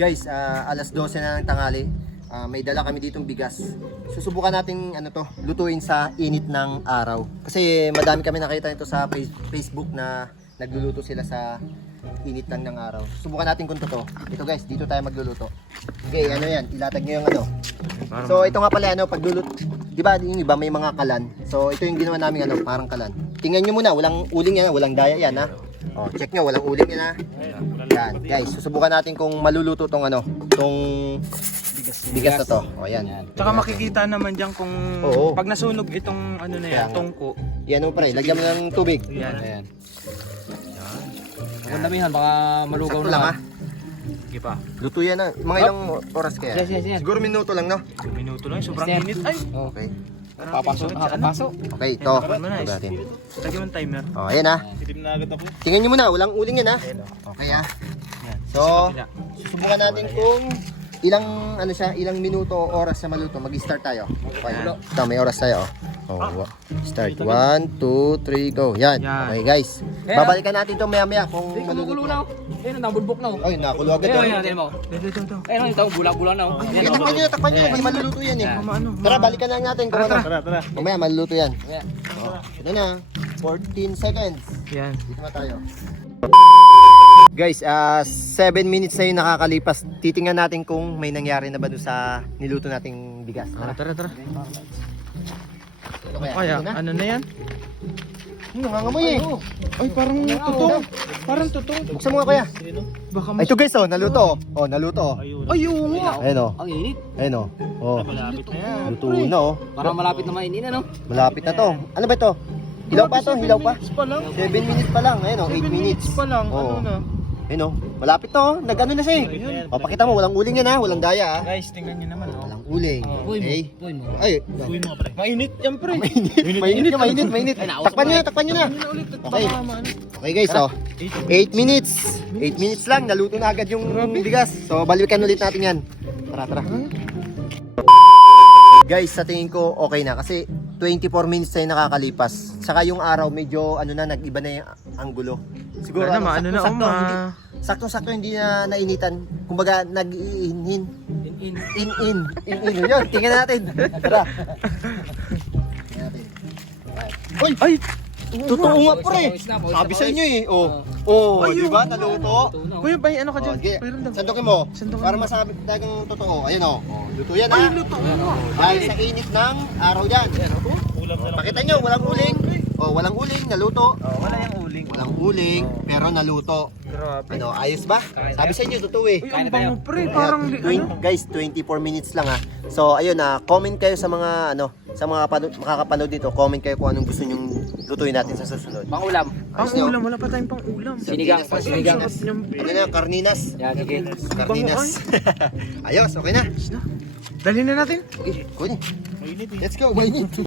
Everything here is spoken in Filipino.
Guys, ah, alas 12 na ng tanghali. Ah, may dala kami ditong bigas. Susubukan natin ano to, lutuin sa init ng araw. Kasi madami kami nakita nito sa face- Facebook na nagluluto sila sa init lang ng araw. Susubukan natin kung totoo. Ito guys, dito tayo magluluto. Okay, ano yan? Ilatag nyo yung ano. So ito nga pala ano, pagluluto. Di ba yung iba may mga kalan. So ito yung ginawa namin ano, parang kalan. Tingnan nyo muna, walang uling yan, walang daya yan ha. Oh, check nyo, walang uling yan ha. Yan, guys, susubukan natin kung maluluto tong ano, tong bigas na to. O yan. Tsaka makikita naman diyan kung Oo. pag nasunog itong ano na Kaya yan, nga. tungko. Yan mo pre, lagyan mo ng tubig. Yan. Ayan. Ang damihan, baka malugaw Sakto na. lang ha. Sige pa. Luto yan ha. Mga ilang oras kaya? Yes, yes, yes. Siguro minuto lang no? Minuto lang, sobrang Yes, sir. init. Ay, Okay. Papasok, nakakapasok. Okay, ito. Na, Ito natin. lagyan mo ng timer. O, ayan ha. Tingnan nyo muna, walang uling yan ha. Okay ha. Yan. So, susubukan natin kung ilang ano siya, ilang minuto o oras sa maluto. Mag-start tayo. Okay. Ito, may oras tayo. Oh, wa- start. 1, 2, 3, go. Yan. Yan. Okay guys. Babalikan natin ito maya-maya kung Hindi, kumukulo na. oh. Ayun, nabulbok na. oh. Ay, nakulo agad. Ayun, oh. ayun, ayun dito. Ayun, ito, bulak-bulak na. oh. Ayan, takpan oh. nyo, takpan nyo. Hindi maluluto yan eh. Yan. Ano? Tara, balikan lang natin ano. Tara, tara. Mamaya, maluluto yan. Oh, ito na. 14 seconds. Yan. Dito na tayo. Guys, ah 7 minutes na yung nakakalipas. Titingnan natin kung may nangyari na ba doon sa niluto nating bigas. Tara, tara, tara. Ito kaya? Kaya, Ito na? ano na yan? Ano, nangangamoy eh. Ay, parang tutong. Parang tutong. Buksan mo nga kuya. Baka Ay, ito guys, oh, naluto. oh. Oh, naluto. oh. Ay, oo nga. Ayun oh. Ang init. Ayun oh. Oh, Malapit na yan. luto na oh. Parang malapit na mainin, ano? Malapit na to. Ano ba ito? Hilaw pa to, hilaw pa. Minutes pa lang. 7 minutes pa lang. Ayun oh, 8 Seven minutes. pa lang. Ano Oo. na? Ayun oh. Malapit to. oh. Nag-ano na siya eh. Oh, pakita mo, walang uling yan ha. Walang daya ah. Guys, tingnan nyo naman. Oh. Walang uling. Mo. Okay. Puy mo. Ay, Mainit yan, pre. mainit. Mainit ka, mainit, mainit. Ay, nausap Takpan mo nyo na, takpan nyo na. Na Okay. Okay guys, oh. 8 minutes. 8 minutes lang, naluto na agad yung bigas. So, balikan ulit natin yan. Tara, tara. Guys, sa tingin ko okay na kasi 24 minutes na yung nakakalipas. Saka yung araw medyo ano na nag-iba na yung anggulo. Siguro Wala na, ano na, sakto-sakto, uma. hindi, sakto-sakto hindi na nainitan. Kumbaga nag-iinhin. In-in. In-in. In-in. Yun, tingnan natin. Tara. Uy! Ay, Totoo nga pre! Sabi sa inyo eh. Oh. Oh, di ba? Naluto. Oh. kuya, bay, ano ka Oh, dyan? daw. Sandukin mo. Sandukin Para masabi talagang totoo. Ayun oh. oh luto yan Ay, ha. luto nga. Dahil sa init ng araw yan. Pakita nyo, walang uling. Oh, walang uling, naluto. Oh, wala yung uling. Walang uling, pero naluto. Grabe. Ano, ayos ba? Sabi sa inyo, totoo eh. Uy, ang bango, pre. Parang, ano? guys, 24 minutes lang ha. So, ayun na, comment kayo sa mga ano, sa mga pano- makakapanood dito. Comment kayo kung anong gusto nyong lutuin natin sa susunod. Pangulam. Ang Ayos nyo? ulam, wala pa tayong pang ulam. Sinigang. Sinigang. Sarap niyang Ano na, karninas. Yan, sige. Karninas. Ayos, okay na. Dali na natin. Okay, kunin. Let's go, mainit.